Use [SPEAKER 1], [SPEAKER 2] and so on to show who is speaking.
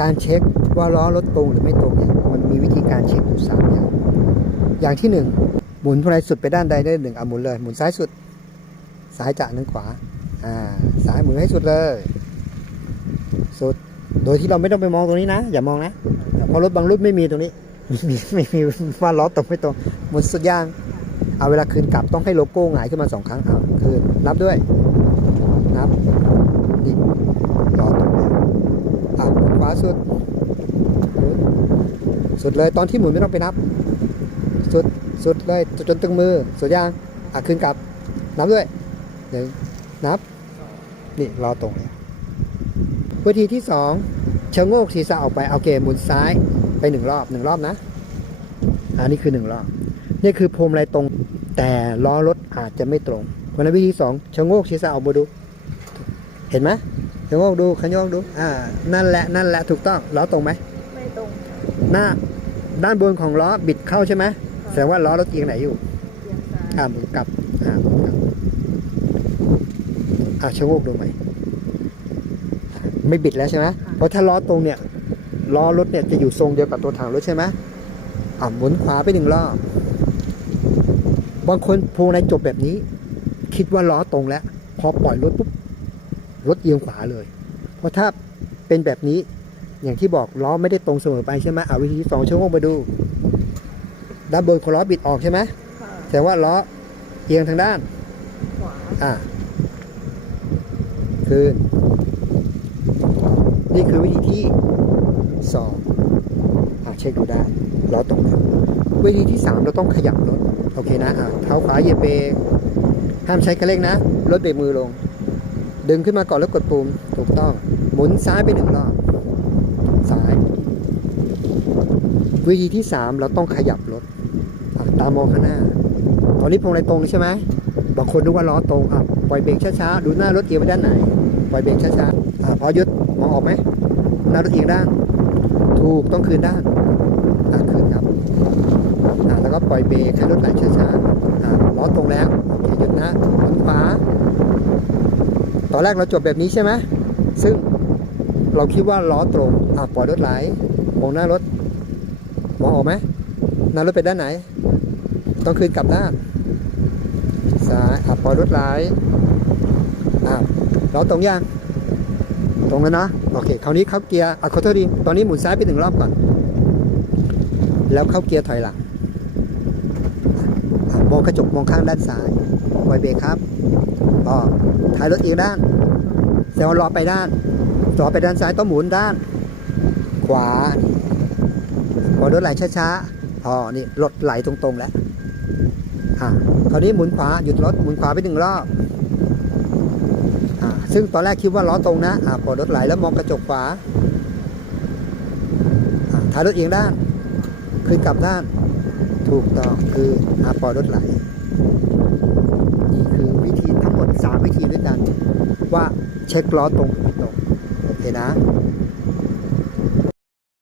[SPEAKER 1] การเช็คว่าล้อรถตรงหรือไม่ตรงเนี่ยมันมีวิธีการเช็คอยู่สามอย่าง อย่างที่หนึ่งหมุนพวงมายสุดไปด้านใดได้หนึ่งเอาหมุนเลย หมุนซ้ายสุด ซ้ายจากนั้นขวา อ่าซ้ายหมุนให้สุดเลย สุด โดยที่เราไม่ต้องไปมองตรงนี้นะ อย่ามองนะเพราะรถบางรุ่นไม่มีตรงนี้มีไม่มีว่าล้อตรงไม่ตรง หมุนสุดย่าง เอาเวลาคืนกลับต้องให้โลโก้หงายขึ้นมาสองครั้งเอาคืนนับด้วย นับนี่ล้อตรงเลยอะหมุนขวาสุด สุดเลยตอนที่หมุนไม่ต้องไปนับ สุดสุดเลยจนตึงมือ สุดยางอะคืนกลับ นับด้วยหนึ่งนับ นี่รอตรงเลยวิธีที่สองเชะโงกศีรษะออกไปเอาเกมหมุนซ้ายไปหนึ่งรอบหนึ่งรอบนะอันนี้คือหนึ่งรอบนี่คือพรมอะไรตรงแต่ล้อรถอาจจะไม่ตรงเพราะฉะนั้นวิธีสองชะโงกศีรษะออกมาดู เห็นไหม ชะโงกดูขยโยกดูอ่านั่นแหละนั่นแหละถูกต้องล้อตรงไหม
[SPEAKER 2] ไม่ตรง
[SPEAKER 1] หน้าด้านบนของล้อบิดเข้าใช่ไหมแสดงว่าล้อรถเอียงไหนอยู่
[SPEAKER 2] เอียงซ้าย
[SPEAKER 1] อ่าหมุนกลับอ่าหมุนกลับอ่าชะโงกดูไหมอ่าไม่บิดแล้วใช่ไหมเพราะถ้าล้อตรงเนี่ยล้อรถเนี่ยจะอยู่ทรงเดียวกับตัวถังรถใช่ไหมอ่าหมุนขวาไปหนึ่งรอบบางคนพวงในจบแบบนี้ คิดว่าล้อตรงแล้ว พอปล่อยรถปุ๊บ รถเอียงขวาเลย เพราะถ้าเป็นแบบนี้อย่างที่บอกล้อไม่ได้ตรงเสมอไปใช่ไหมเอาวิธีที่สองชะโงกมาดูด้านบนของล้อบิดออกใช่ไหม
[SPEAKER 2] ค่ะ
[SPEAKER 1] แต่ว่าล้อเอียงทางด้าน
[SPEAKER 2] ขวา
[SPEAKER 1] อ่าคืนนี่คือวิธีที่สองอ่าเช็คดูได้ล้อตรงแล้ววิธีที่สามเราต้องขยับรถโอเคนะอ่าเท้าขวาเหยียบเบรกห้ามใช้กระเร่งนะ รถเบรกมือลง ดึงขึ้นมาก่อนแล้วกดปุ่มถูกต้อง หมุนซ้ายไปหนึ่งรอบซ้าย วิธีที่สามเราต้องขยับรถตามองข้างหน้า ตอนนี้พวงอะไรตรงใช่ไหมบางคนนึกว่าล้อตรงอะปล่อยเบรกช้าๆ ดูหน้ารถเอียงไปด้านไหน ปล่อยเบรกช้าๆอะพอหยุดมองออกไหมหน้ารถเอียงด้าน ถูกต้องคืนด้านอะคืนครับอะแล้วก็ปล่อยเบรกให้รถไหลช้าๆอะล้อตรงแล้วโอเคหยุดนะมุนขวา อนแรกเราจบแบบนี้ใช่ไหมซึ่งเราคิดว่าล้อตรงอะปล่อยรถไหลมองหน้ารถ มองออกไหมหน้ารถไปด้านไหน ต้องคืนกลับด้านซ้ายอะปล่อยรถไหลอะเราตรงยังตรงแล้วนะโอเคคราวนี้เข้าเกียร์อะขอโทษดีตอนนี้หมุนซ้ายไปหนึ่งรอบก่อน แล้วเข้าเกียร์ถอยหลังมองกระจกมองข้างด้านซ้าย ปล่อยเบรกครับอ๋อท้ายรถอีกด้านแสดงว่ารอไปด้านรอไปด้านซ้ายต้องหมุนด้าน ขวาปล่อยรถไหลช้าๆอ๋อนี่รถไหลตรงๆแล้วอะคราวนี้หมุนขวาหยุดรถหมุนขวาไปหนึ่งรอบอ่าซึ่งตอนแรกคิดว่าล้อตรงนะอ่าปล่อยรถไหลแล้วมองกระจกขวาอ่าท้ายรถเอียงด้านคืนกลับด้าน ถูกต้องคืออ่าปล่อยรถไหล คือวิธีทั้งหมดสามวิธีด้วยกัน ว่าเช็คล้อตรงหรือไม่ตรง โอเคนะ